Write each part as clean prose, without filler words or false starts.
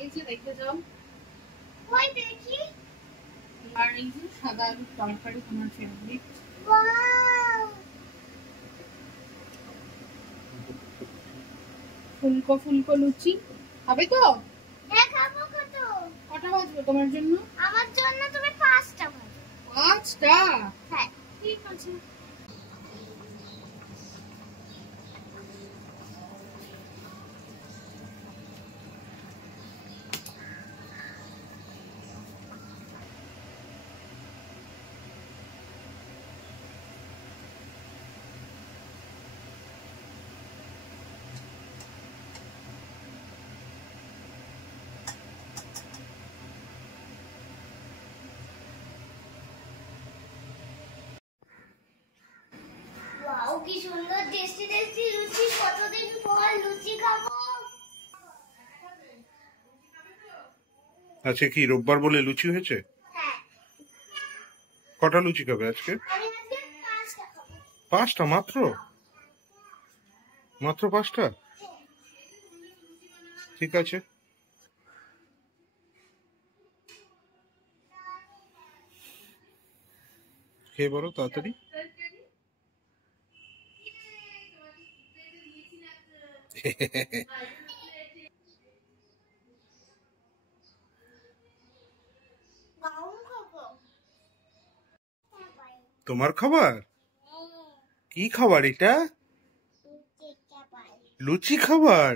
এই যে দেখে যাও, ওই দেখি। আর এই যে সাদা আলুর তরকারি তোমার ফেভারিট। ওয়াও, ফুলকো ফুলকো লুচি হবে তো? হ্যাঁ খাবো। কত? কটা বাজবে তোমার জন্য? আমার জন্য তুমি 5টা ভাজো। 5টা? হ্যাঁ ঠিক আছে। ওয়াও, কি সুন্দর টেস্টি টেস্টি লুচি। কতদিন পর লুচি খাবো। আজকে কি রোববার বলে লুচি হয়েছে? হ্যাঁ, কটা লুচি খাবে আজকে? আমি আজকে 5টা খাবো। 5টা মাত্র? মাত্র 5টা? ঠিক আছে। খেয়ে বলো তাড়াতাড়ি। তোমার খাবার? কি খাবার এটা? লুচি খাবার?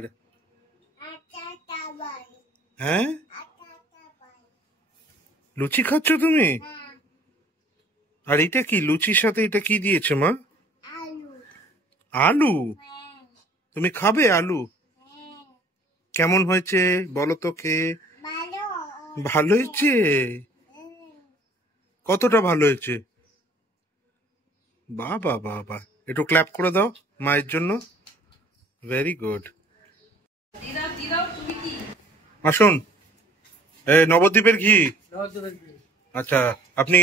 হ্যাঁ, লুচি খাচ্ছ তুমি? আর এটা কি লুচির সাথে এটা কি দিয়েছে মা? আলু? তুমি খাবে আলু? কেমন হয়েছে বলো তো খেয়ে? ভালো হয়েছে? কতটা ভালো হয়েছে? বাবা বাবা, একটু ক্ল্যাপ করে দাও মায়ের জন্য। Very good. আসুন, এই নবদ্বীপের ঘি। আচ্ছা, আপনি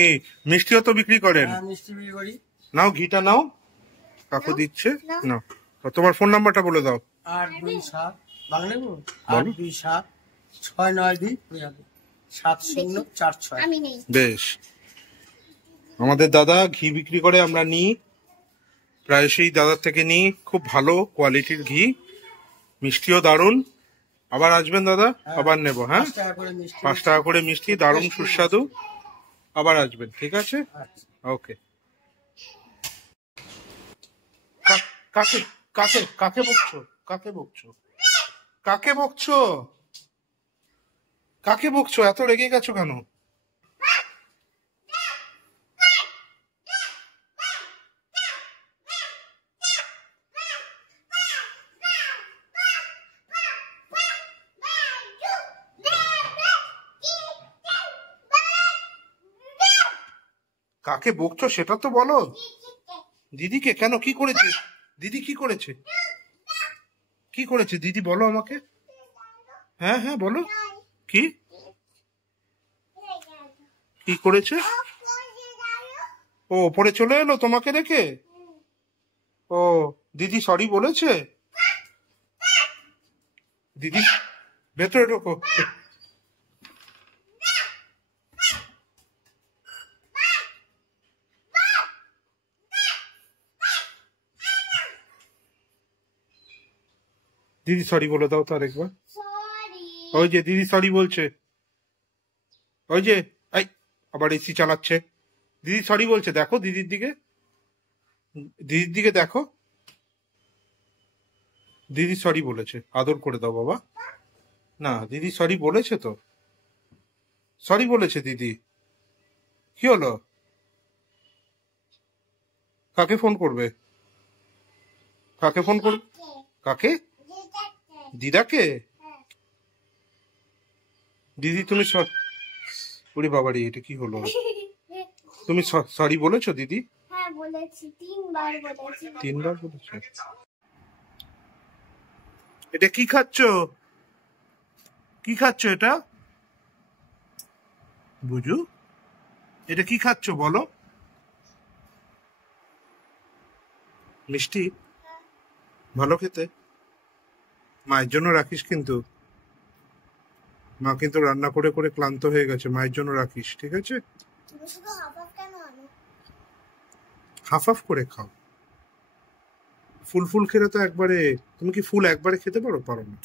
মিষ্টিও তো বিক্রি করেন? মিষ্টি বিক্রি করি। নাও ঘিটা নাও, কাকু দিচ্ছে। নাও, তোমার ফোন নাম্বারটা বলে দাও। 827 বাংলা 827 692 7046। আমি নেই। বেশ, আমাদের দাদা ঘি বিক্রি করে, আমরা নিই প্রায়শই দাদার থেকে নিই। খুব ভালো কোয়ালিটির ঘি, মিষ্টিও দারুণ। আবার আসবেন দাদা, আবার নেব। হ্যাঁ, 5 টাকা করে মিষ্টি, দারুণ সুস্বাদু। আবার আসবেন, ঠিক আছে? ওকে। কাকে কাকে কাকে বকছো? কাকে বকছো? কাকে বকছো? কাকে বকছো? এত রেগে গেছো কেন? কাকে বকছো সেটা তো বলো। দিদিকে? কেন, কি করেছে দিদি? কি করেছে? কি করেছে দিদি বলো আমাকে। হ্যাঁ হ্যাঁ বলো, কি কি করেছে? ও ওপরে চলে এলো তোমাকে রেখে? ও, দিদি সরি বলেছে? দিদি ভেতরে ঢোকো। দিদি সরি বলে দাও তো আরেকবার। ওই যে দিদি সরি বলছে, ওই যে, এই আবার এসি চালাচ্ছে। দিদি সরি বলছে, দেখো দিদির দিকে, দিদির দিকে দেখো। দিদি সরি বলেছে, আদর করে দাও বাবা। না, দিদি সরি বলেছে তো, সরি বলেছে দিদি। কি হলো? কাকে ফোন করবে? কাকে ফোন করবে? কাকে? দিদাকে? দিদি তুমি ওরে বাবারি, এটা কি হলো? তুমি সরি বলেছো দিদি? হ্যাঁ বলেছি, 3বার বলেছি। 3বার বলেছো? এটা কি খাচ্ছ? কি খাচ্ছ এটা? বুঝু, এটা কি খাচ্ছ বলো? মিষ্টি? ভালো খেতে? মায়ের জন্য রাখিস কিন্তু। মা কিন্তু রান্না করে করে ক্লান্ত হয়ে গেছে, মায়ের জন্য রাখিস, ঠিক আছে? তুমি শুধু হাফ হাফ কেন আনো? হাফ হাফ করে খাও। ফুল ফুল খেলে তো একবারে, তুমি কি ফুল একবারে খেতে পারো? পারো না,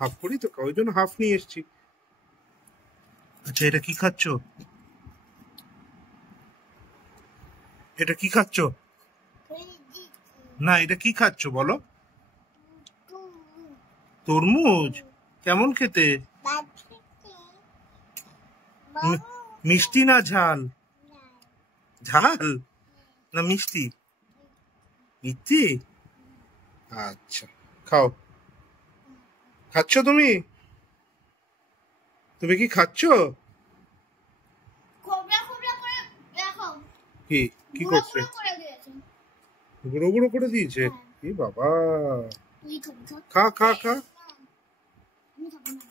হাফ করি তো খাও, ওই জন্য হাফ নিয়ে এসছি। আচ্ছা এটা কি খাচ্ছ? এটা কি খাচ্ছ? না এটা কি খাচ্ছ বলো? তরমুজ? কেমন খেতে? মিষ্টি না ঝাল? ঝাল না মিষ্টি? মিষ্টি। আচ্ছা খাও। খাচ্ছ তুমি? তুমি কি খাচ্ছ? খোবরা খোবরা করে দেখো। কি কি গুঁড়ো করছে? গুঁড়ো করে দিয়েছে। গুঁড়ো গুঁড়ো করে দিয়েছে? হ্যাঁ। এ বাবা, তুই খাবি, খা। খা খা খা। আমি খাবো না।